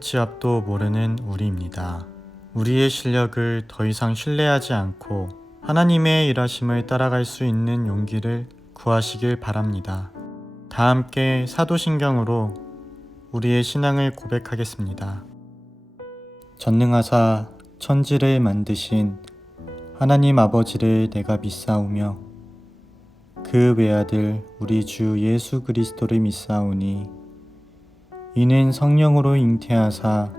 치 앞도 모르는 우리입니다. 우리의 실력을 더 이상 신뢰하지 않고 하나님의 일하심을 따라갈 수 있는 용기를 구하시길 바랍니다. 다 함께 사도신경으로 우리의 신앙을 고백하겠습니다. 전능하사 천지를 만드신 하나님 아버지를 내가 믿사오며 그 외아들 우리 주 예수 그리스도를 믿사오니 이는 성령으로 잉태하사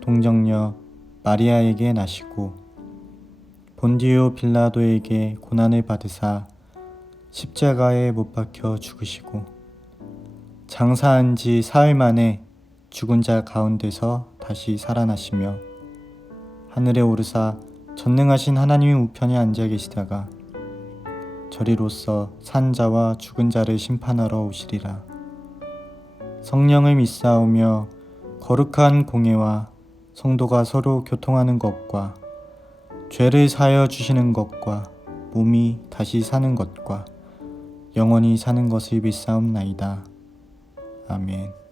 동정녀 마리아에게 나시고 본디오 빌라도에게 고난을 받으사 십자가에 못 박혀 죽으시고 장사한 지 사흘 만에 죽은 자 가운데서 다시 살아나시며 하늘에 오르사 전능하신 하나님의 우편에 앉아 계시다가 저리로서 산 자와 죽은 자를 심판하러 오시리라. 성령을 믿사오며 거룩한 공예와 성도가 서로 교통하는 것과 죄를 사하여 주시는 것과 몸이 다시 사는 것과 영원히 사는 것을 믿사옵나이다. 아멘.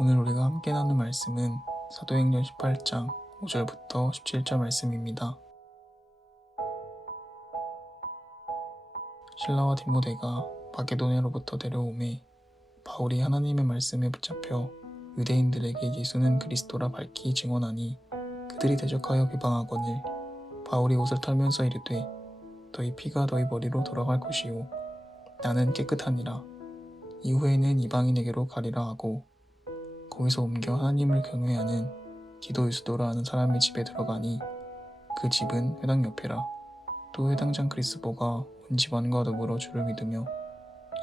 오늘 우리가 함께 나눌 말씀은 사도행전 18장 5절부터 17절 말씀입니다. 실라와 디모데가 마게도냐로부터 내려오매 바울이 하나님의 말씀에 붙잡혀 유대인들에게 예수는 그리스도라 밝히 증언하니 그들이 대적하여 비방하거늘 바울이 옷을 털면서 이르되 너희 피가 너희 머리로 돌아갈 것이요 나는 깨끗하니라. 이후에는 이방인에게로 가리라 하고 거기서 옮겨 하나님을 경외하는 디도 유스도라 하는 사람의 집에 들어가니 그 집은 회당 옆이라. 또 회당장 크리스보가 온 집안과 더불어 주를 믿으며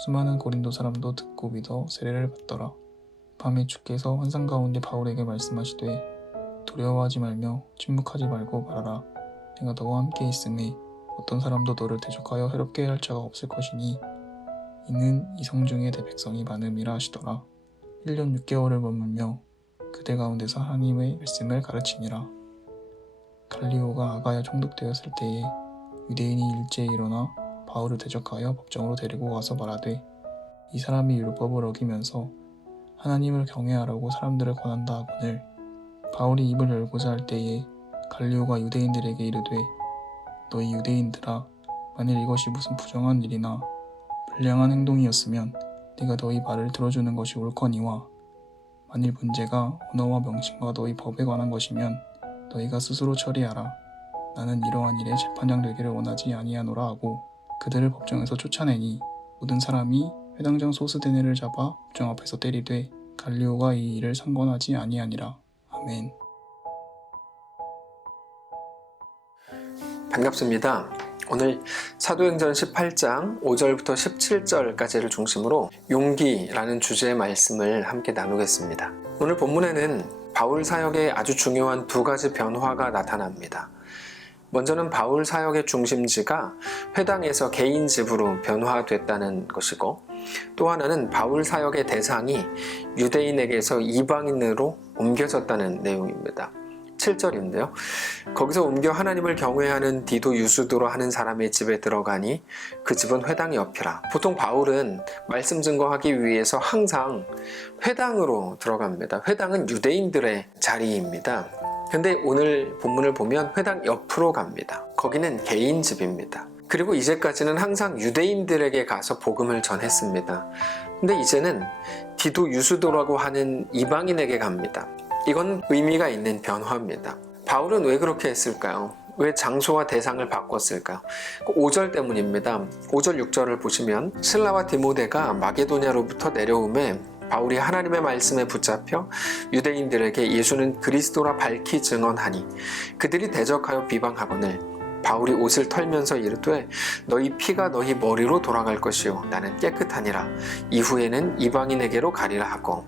수많은 고린도 사람도 듣고 믿어 세례를 받더라. 밤에 주께서 환상 가운데 바울에게 말씀하시되 두려워하지 말며 침묵하지 말고 말하라. 내가 너와 함께 있음에 어떤 사람도 너를 대적하여 해롭게 할 자가 없을 것이니 이는 이 성중에 내 백성이 많음이라 하시더라. 1년 6개월을 머물며 그들 가운데서 하나님의 말씀을 가르치니라. 갈리오가 아가야 총독되었을 때에 유대인이 일제에 일어나 바울을 대적하여 법정으로 데리고 가서 말하되 이 사람이 율법을 어기면서 하나님을 경외하라고 사람들을 권한다 하거늘 바울이 입을 열고자 할 때에 갈리오가 유대인들에게 이르되 너희 유대인들아 만일 이것이 무슨 부정한 일이나 불량한 행동이었으면 네가 너희 말을 들어주는 것이 옳거니와 만일 문제가 언어와 명칭과 너희 법에 관한 것이면 너희가 스스로 처리하라. 나는 이러한 일에 재판장 되기를 원하지 아니하노라 하고 그들을 법정에서 쫓아내니 모든 사람이 회당장 소스데네를 잡아 법정 앞에서 때리되 갈리오가 이 일을 상관하지 아니하니라. 아멘. 반갑습니다. 오늘 사도행전 18장 5절부터 17절까지를 중심으로 용기라는 주제의 말씀을 함께 나누겠습니다. 오늘 본문에는 바울 사역에 아주 중요한 두 가지 변화가 나타납니다. 먼저는 바울 사역의 중심지가 회당에서 개인 집으로 변화됐다는 것이고 또 하나는 바울 사역의 대상이 유대인에게서 이방인으로 옮겨졌다는 내용입니다. 7절인데요. 거기서 옮겨 하나님을 경외하는 디도 유수도로 하는 사람의 집에 들어가니 그 집은 회당 옆이라. 보통 바울은 말씀 증거하기 위해서 항상 회당으로 들어갑니다. 회당은 유대인들의 자리입니다. 근데 오늘 본문을 보면 회당 옆으로 갑니다. 거기는 개인 집입니다. 그리고 이제까지는 항상 유대인들에게 가서 복음을 전했습니다. 근데 이제는 디도 유수도라고 하는 이방인에게 갑니다. 이건 의미가 있는 변화입니다. 바울은 왜 그렇게 했을까요? 왜 장소와 대상을 바꿨을까요? 5절 때문입니다. 5절 6절을 보시면 실라와 디모데가 마게도냐로부터 내려오매 바울이 하나님의 말씀에 붙잡혀 유대인들에게 예수는 그리스도라 밝히 증언하니 그들이 대적하여 비방하거늘 바울이 옷을 털면서 이르되 너희 피가 너희 머리로 돌아갈 것이요 나는 깨끗하니라. 이후에는 이방인에게로 가리라 하고.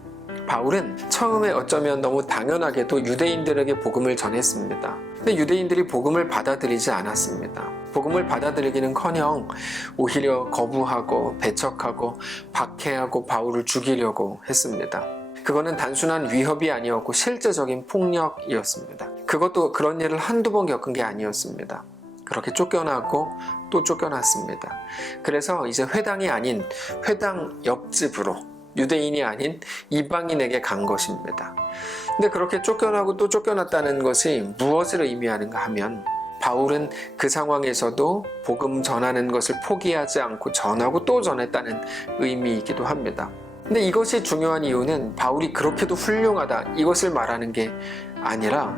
바울은 처음에 어쩌면 너무 당연하게도 유대인들에게 복음을 전했습니다. 근데 유대인들이 복음을 받아들이지 않았습니다. 복음을 받아들이기는커녕 오히려 거부하고 배척하고 박해하고 바울을 죽이려고 했습니다. 그거는 단순한 위협이 아니었고 실제적인 폭력이었습니다. 그것도 그런 일을 한두 번 겪은 게 아니었습니다. 그렇게 쫓겨나고 또 쫓겨났습니다. 그래서 이제 회당이 아닌 회당 옆집으로 유대인이 아닌 이방인에게 간 것입니다. 근데 그렇게 쫓겨나고 또 쫓겨났다는 것이 무엇을 의미하는가 하면 바울은 그 상황에서도 복음 전하는 것을 포기하지 않고 전하고 또 전했다는 의미이기도 합니다. 근데 이것이 중요한 이유는 바울이 그렇게도 훌륭하다 이것을 말하는 게 아니라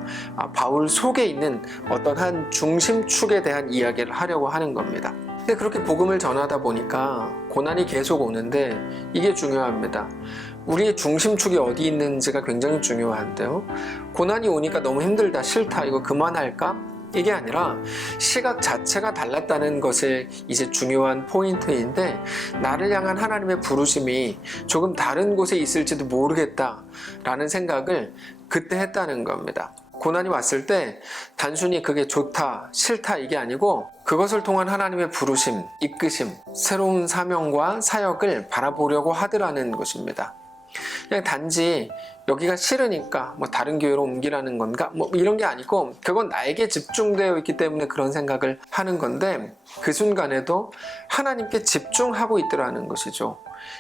바울 속에 있는 어떤 한 중심축에 대한 이야기를 하려고 하는 겁니다. 근데 그렇게 복음을 전하다 보니까 고난이 계속 오는데 이게 중요합니다. 우리의 중심축이 어디 있는지가 굉장히 중요한데요. 고난이 오니까 너무 힘들다, 싫다, 이거 그만할까? 이게 아니라 시각 자체가 달랐다는 것을 이제 중요한 포인트인데 나를 향한 하나님의 부르심이 조금 다른 곳에 있을지도 모르겠다라는 생각을 그때 했다는 겁니다. 고난이 왔을 때 단순히 그게 좋다, 싫다 이게 아니고 그것을 통한 하나님의 부르심, 이끄심, 새로운 사명과 사역을 바라보려고 하더라는 것입니다. 그냥 단지 여기가 싫으니까 뭐 다른 교회로 옮기라는 건가? 뭐 이런 게 아니고 그건 나에게 집중되어 있기 때문에 그런 생각을 하는 건데 그 순간에도 하나님께 집중하고 있더라는 것이죠.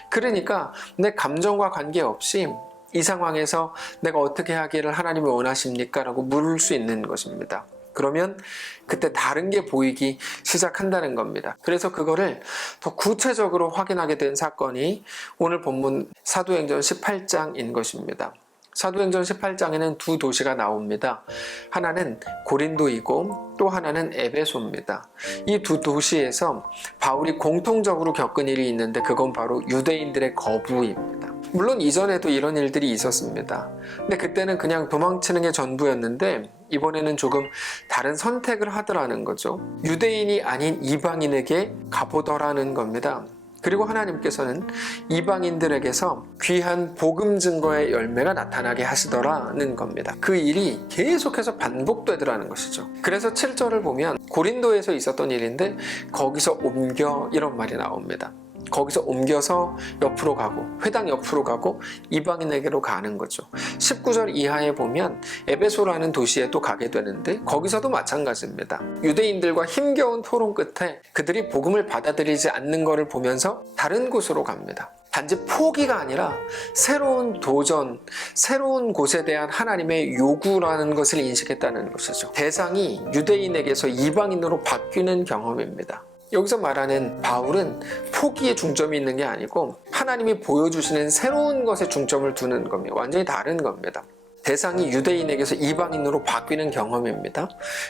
그러니까 내 감정과 관계없이 이 상황에서 내가 어떻게 하기를 하나님이 원하십니까? 라고 물을 수 있는 것입니다. 그러면 그때 다른 게 보이기 시작한다는 겁니다. 그래서 그거를 더 구체적으로 확인하게 된 사건이 오늘 본문 사도행전 18장인 것입니다. 사도행전 18장에는 두 도시가 나옵니다. 하나는 고린도이고 또 하나는 에베소입니다. 이 두 도시에서 바울이 공통적으로 겪은 일이 있는데 그건 바로 유대인들의 거부입니다. 물론 이전에도 이런 일들이 있었습니다. 근데 그때는 그냥 도망치는 게 전부였는데 이번에는 조금 다른 선택을 하더라는 거죠. 유대인이 아닌 이방인에게 가보더라는 겁니다. 그리고 하나님께서는 이방인들에게서 귀한 복음 증거의 열매가 나타나게 하시더라는 겁니다. 그 일이 계속해서 반복되더라는 것이죠. 그래서 7절을 보면 고린도에서 있었던 일인데 거기서 옮겨 이런 말이 나옵니다. 거기서 옮겨서 옆으로 가고 회당 옆으로 가고 이방인에게로 가는 거죠. 19절 이하에 보면 에베소라는 도시에 또 가게 되는데 거기서도 마찬가지입니다. 유대인들과 힘겨운 토론 끝에 그들이 복음을 받아들이지 않는 것을 보면서 다른 곳으로 갑니다. 단지 포기가 아니라 새로운 도전, 새로운 곳에 대한 하나님의 요구라는 것을 인식했다는 것이죠. 대상이 유대인에게서 이방인으로 바뀌는 경험입니다. 여기서 말하는 바울은 포기에 중점이 있는 게 아니고 하나님이 보여주시는 새로운 것에 중점을 두는 겁니다. 완전히 다른 겁니다. 대상이 유대인에게서 이방인으로 바뀌는 경험입니다.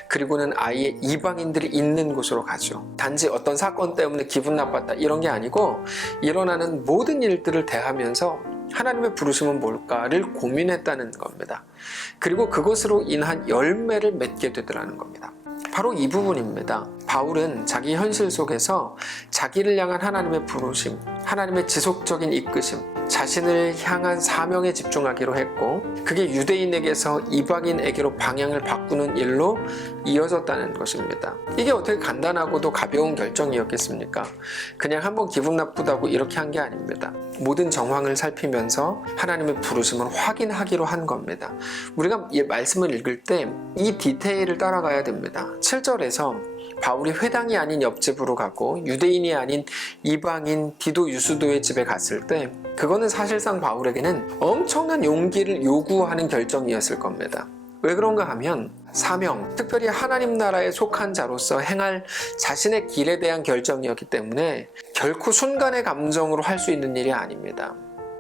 그리고는 아예 이방인들이 있는 곳으로 가죠. 단지 어떤 사건 때문에 기분 나빴다 이런 게 아니고 일어나는 모든 일들을 대하면서 하나님의 부르심은 뭘까를 고민했다는 겁니다. 그리고 그것으로 인한 열매를 맺게 되더라는 겁니다. 바로 이 부분입니다. 바울은 자기 현실 속에서 자기를 향한 하나님의 부르심, 하나님의 지속적인 이끄심, 자신을 향한 사명에 집중하기로 했고, 그게 유대인에게서 이방인에게로 방향을 바꾸는 일로 이어졌다는 것입니다. 이게 어떻게 간단하고도 가벼운 결정이었겠습니까? 그냥 한번 기분 나쁘다고 이렇게 한 게 아닙니다. 모든 정황을 살피면서 하나님의 부르심을 확인하기로 한 겁니다. 우리가 이 말씀을 읽을 때 이 디테일을 따라가야 됩니다. 7절에서 바울이 회당이 아닌 옆집으로 가고 유대인이 아닌 이방인 디도 유스도의 집에 갔을 때, 그거는 사실상 바울에게는 엄청난 용기를 요구하는 결정이었을 겁니다. 왜 그런가 하면 사명, 특별히 하나님 나라에 속한 자로서 행할 자신의 길에 대한 결정이었기 때문에 결코 순간의 감정으로 할 수 있는 일이 아닙니다.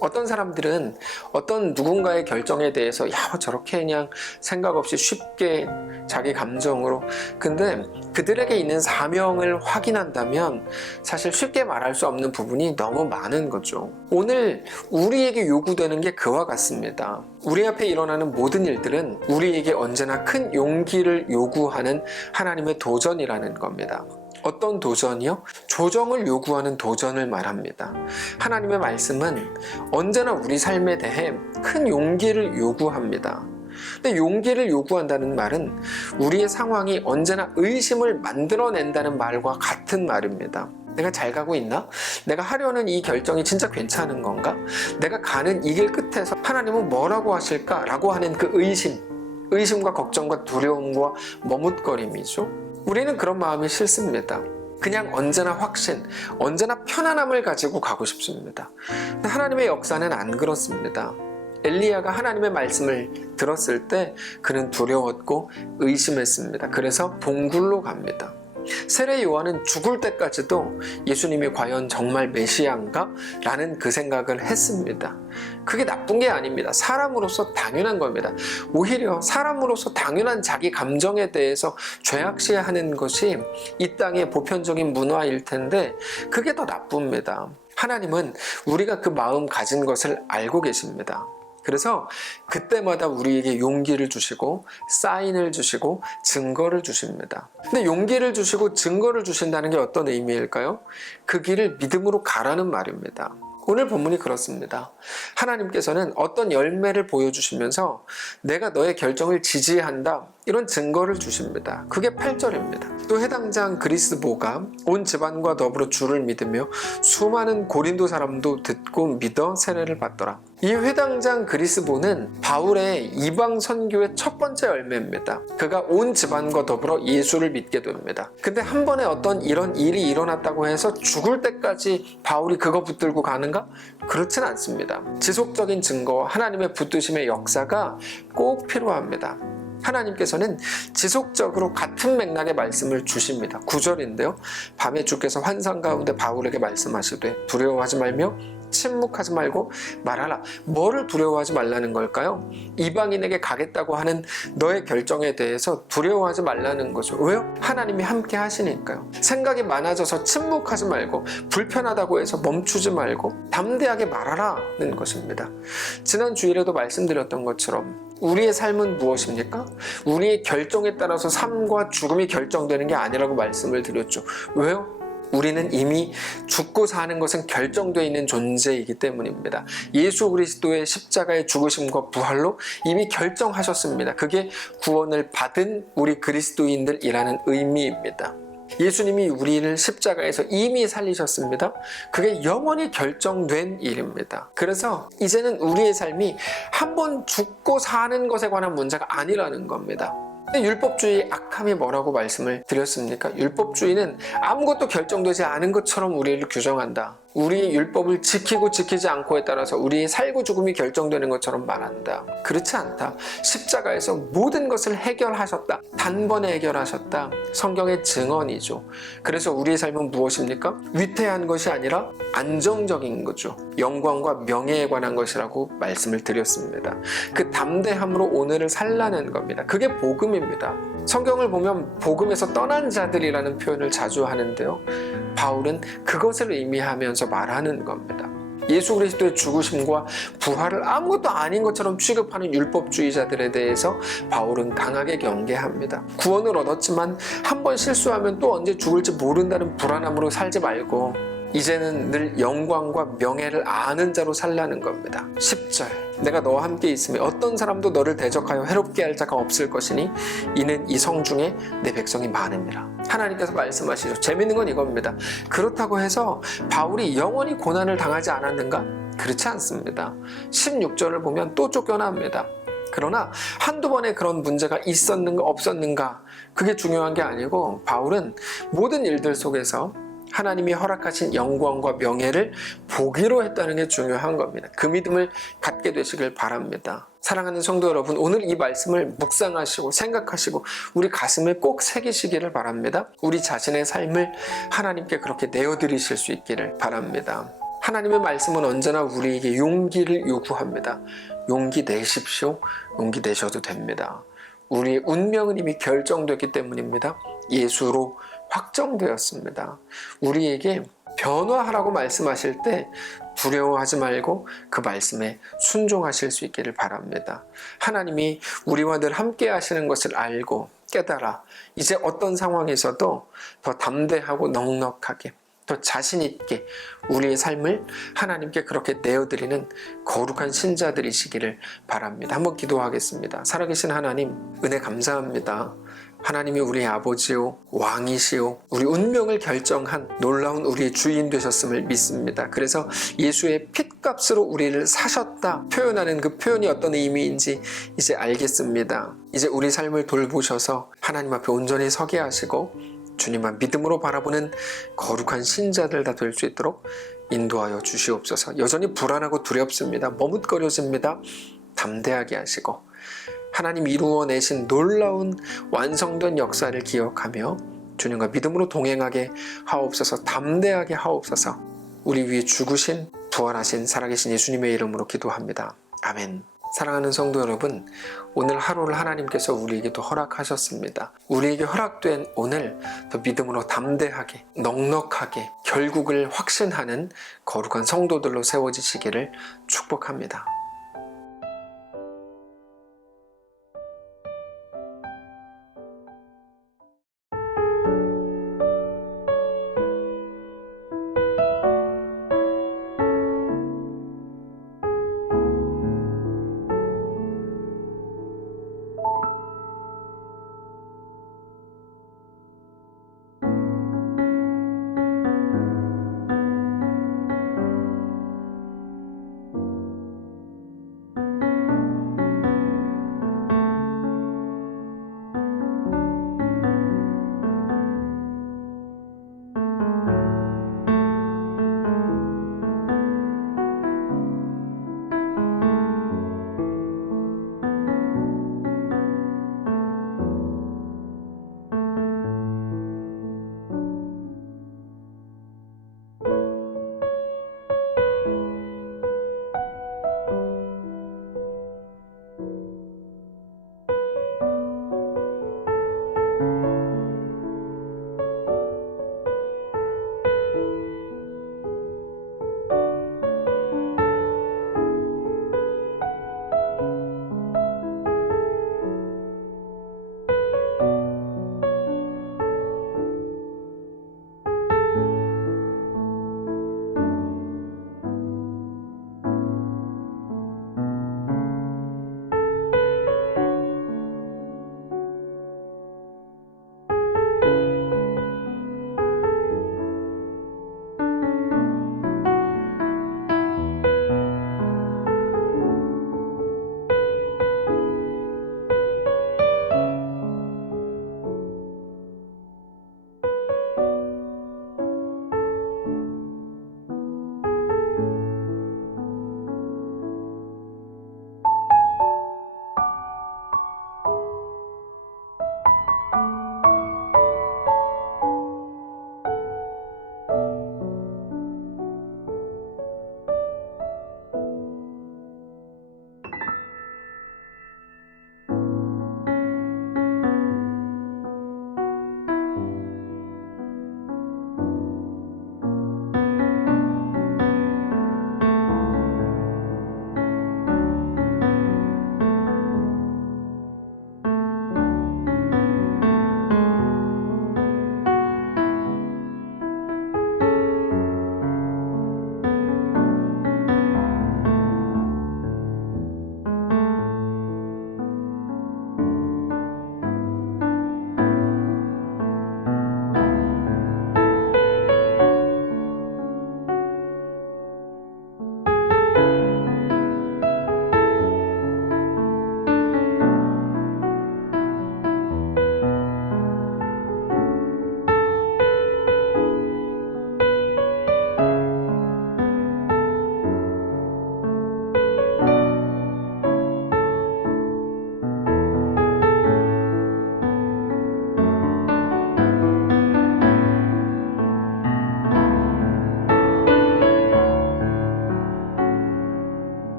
어떤 사람들은 어떤 누군가의 결정에 대해서 저렇게 그냥 생각 없이 쉽게 자기 감정으로, 근데 그들에게 있는 사명을 확인한다면 사실 쉽게 말할 수 없는 부분이 너무 많은 거죠. 오늘 우리에게 요구되는 게 그와 같습니다. 우리 앞에 일어나는 모든 일들은 우리에게 언제나 큰 용기를 요구하는 하나님의 도전이라는 겁니다. 어떤 도전이요? 조정을 요구하는 도전을 말합니다. 하나님의 말씀은 언제나 우리 삶에 대해 큰 용기를 요구합니다. 근데 용기를 요구한다는 말은 우리의 상황이 언제나 의심을 만들어낸다는 말과 같은 말입니다. 내가 잘 가고 있나? 내가 하려는 이 결정이 진짜 괜찮은 건가? 내가 가는 이 길 끝에서 하나님은 뭐라고 하실까? 라고 하는 그 의심과 걱정과 두려움과 머뭇거림이죠. 우리는 그런 마음이 싫습니다. 그냥 언제나 확신, 언제나 편안함을 가지고 가고 싶습니다. 근데 하나님의 역사는 안 그렇습니다. 엘리야가 하나님의 말씀을 들었을 때 그는 두려웠고 의심했습니다. 그래서 동굴로 갑니다. 세례 요한은 죽을 때까지도 예수님이 과연 정말 메시아인가? 라는 그 생각을 했습니다. 그게 나쁜 게 아닙니다. 사람으로서 당연한 겁니다. 오히려 사람으로서 당연한 자기 감정에 대해서 죄악시하는 것이 이 땅의 보편적인 문화일 텐데 그게 더 나쁩니다. 하나님은 우리가 그 마음 가진 것을 알고 계십니다. 그래서 그때마다 우리에게 용기를 주시고 사인을 주시고 증거를 주십니다. 근데 용기를 주시고 증거를 주신다는 게 어떤 의미일까요? 그 길을 믿음으로 가라는 말입니다. 오늘 본문이 그렇습니다. 하나님께서는 어떤 열매를 보여주시면서 내가 너의 결정을 지지한다, 이런 증거를 주십니다. 그게 8절입니다. 또 해당장 그리스보가 온 집안과 더불어 주를 믿으며 수많은 고린도 사람도 듣고 믿어 세례를 받더라. 이 회당장 그리스보는 바울의 이방 선교의 첫 번째 열매입니다. 그가 온 집안과 더불어 예수를 믿게 됩니다. 근데 한 번에 어떤 이런 일이 일어났다고 해서 죽을 때까지 바울이 그거 붙들고 가는가? 그렇진 않습니다. 지속적인 증거와 하나님의 붙드심의 역사가 꼭 필요합니다. 하나님께서는 지속적으로 같은 맥락의 말씀을 주십니다. 9절인데요. 밤에 주께서 환상 가운데 바울에게 말씀하시되 두려워하지 말며 침묵하지 말고 말하라. 뭐를 두려워하지 말라는 걸까요? 이방인에게 가겠다고 하는 너의 결정에 대해서 두려워하지 말라는 거죠. 왜요? 하나님이 함께 하시니까요. 생각이 많아져서 침묵하지 말고 불편하다고 해서 멈추지 말고 담대하게 말하라는 것입니다. 지난 주일에도 말씀드렸던 것처럼 우리의 삶은 무엇입니까? 우리의 결정에 따라서 삶과 죽음이 결정되는 게 아니라고 말씀을 드렸죠. 왜요? 우리는 이미 죽고 사는 것은 결정되어 있는 존재이기 때문입니다. 예수 그리스도의 십자가의 죽으심과 부활로 이미 결정하셨습니다. 그게 구원을 받은 우리 그리스도인들이라는 의미입니다. 예수님이 우리를 십자가에서 이미 살리셨습니다. 그게 영원히 결정된 일입니다. 그래서 이제는 우리의 삶이 한 번 죽고 사는 것에 관한 문제가 아니라는 겁니다. 근데 율법주의 악함이 뭐라고 말씀을 드렸습니까? 율법주의는 아무것도 결정되지 않은 것처럼 우리를 규정한다. 우리의 율법을 지키고 지키지 않고에 따라서 우리의 살고 죽음이 결정되는 것처럼 말한다. 그렇지 않다. 십자가에서 모든 것을 해결하셨다. 단번에 해결하셨다. 성경의 증언이죠. 그래서 우리의 삶은 무엇입니까? 위태한 것이 아니라 안정적인 거죠. 영광과 명예에 관한 것이라고 말씀을 드렸습니다. 그 담대함으로 오늘을 살라는 겁니다. 그게 복음입니다. 성경을 보면 복음에서 떠난 자들이라는 표현을 자주 하는데요. 바울은 그것을 의미하면서 말하는 겁니다. 예수 그리스도의 죽으심과 부활을 아무것도 아닌 것처럼 취급하는 율법주의자들에 대해서 바울은 강하게 경계합니다. 구원을 얻었지만 한 번 실수하면 또 언제 죽을지 모른다는 불안함으로 살지 말고 이제는 늘 영광과 명예를 아는 자로 살라는 겁니다. 10절 내가 너와 함께 있으며 어떤 사람도 너를 대적하여 해롭게 할 자가 없을 것이니 이는 이 성 중에 내 백성이 많음이라. 하나님께서 말씀하시죠. 재밌는 건 이겁니다. 그렇다고 해서 바울이 영원히 고난을 당하지 않았는가? 그렇지 않습니다. 16절을 보면 또 쫓겨납니다. 그러나 한두 번의 그런 문제가 있었는가 없었는가 그게 중요한 게 아니고 바울은 모든 일들 속에서 하나님이 허락하신 영광과 명예를 보기로 했다는 게 중요한 겁니다. 그 믿음을 갖게 되시길 바랍니다. 사랑하는 성도 여러분, 오늘 이 말씀을 묵상하시고 생각하시고 우리 가슴에 꼭 새기시기를 바랍니다. 우리 자신의 삶을 하나님께 그렇게 내어드리실 수 있기를 바랍니다. 하나님의 말씀은 언제나 우리에게 용기를 요구합니다. 용기 내십시오. 용기 내셔도 됩니다. 우리의 운명은 이미 결정됐기 때문입니다. 예수로 확정되었습니다. 우리에게 변화하라고 말씀하실 때 두려워하지 말고 그 말씀에 순종하실 수 있기를 바랍니다. 하나님이 우리와 늘 함께 하시는 것을 알고 깨달아 이제 어떤 상황에서도 더 담대하고 넉넉하게 더 자신 있게 우리의 삶을 하나님께 그렇게 내어드리는 거룩한 신자들이시기를 바랍니다. 한번 기도하겠습니다. 살아계신 하나님, 은혜 감사합니다. 하나님이 우리의 아버지요 왕이시요 우리 운명을 결정한 놀라운 우리의 주인 되셨음을 믿습니다. 그래서 예수의 핏값으로 우리를 사셨다 표현하는 그 표현이 어떤 의미인지 이제 알겠습니다. 이제 우리 삶을 돌보셔서 하나님 앞에 온전히 서게 하시고 주님만 믿음으로 바라보는 거룩한 신자들 다 될 수 있도록 인도하여 주시옵소서. 여전히 불안하고 두렵습니다. 머뭇거려집니다. 담대하게 하시고 하나님 이루어내신 놀라운 완성된 역사를 기억하며 주님과 믿음으로 동행하게 하옵소서. 담대하게 하옵소서. 우리 위해 죽으신 부활하신 살아계신 예수님의 이름으로 기도합니다. 아멘. 사랑하는 성도 여러분, 오늘 하루를 하나님께서 우리에게도 허락하셨습니다. 우리에게 허락된 오늘 더 믿음으로 담대하게 넉넉하게 결국을 확신하는 거룩한 성도들로 세워지시기를 축복합니다.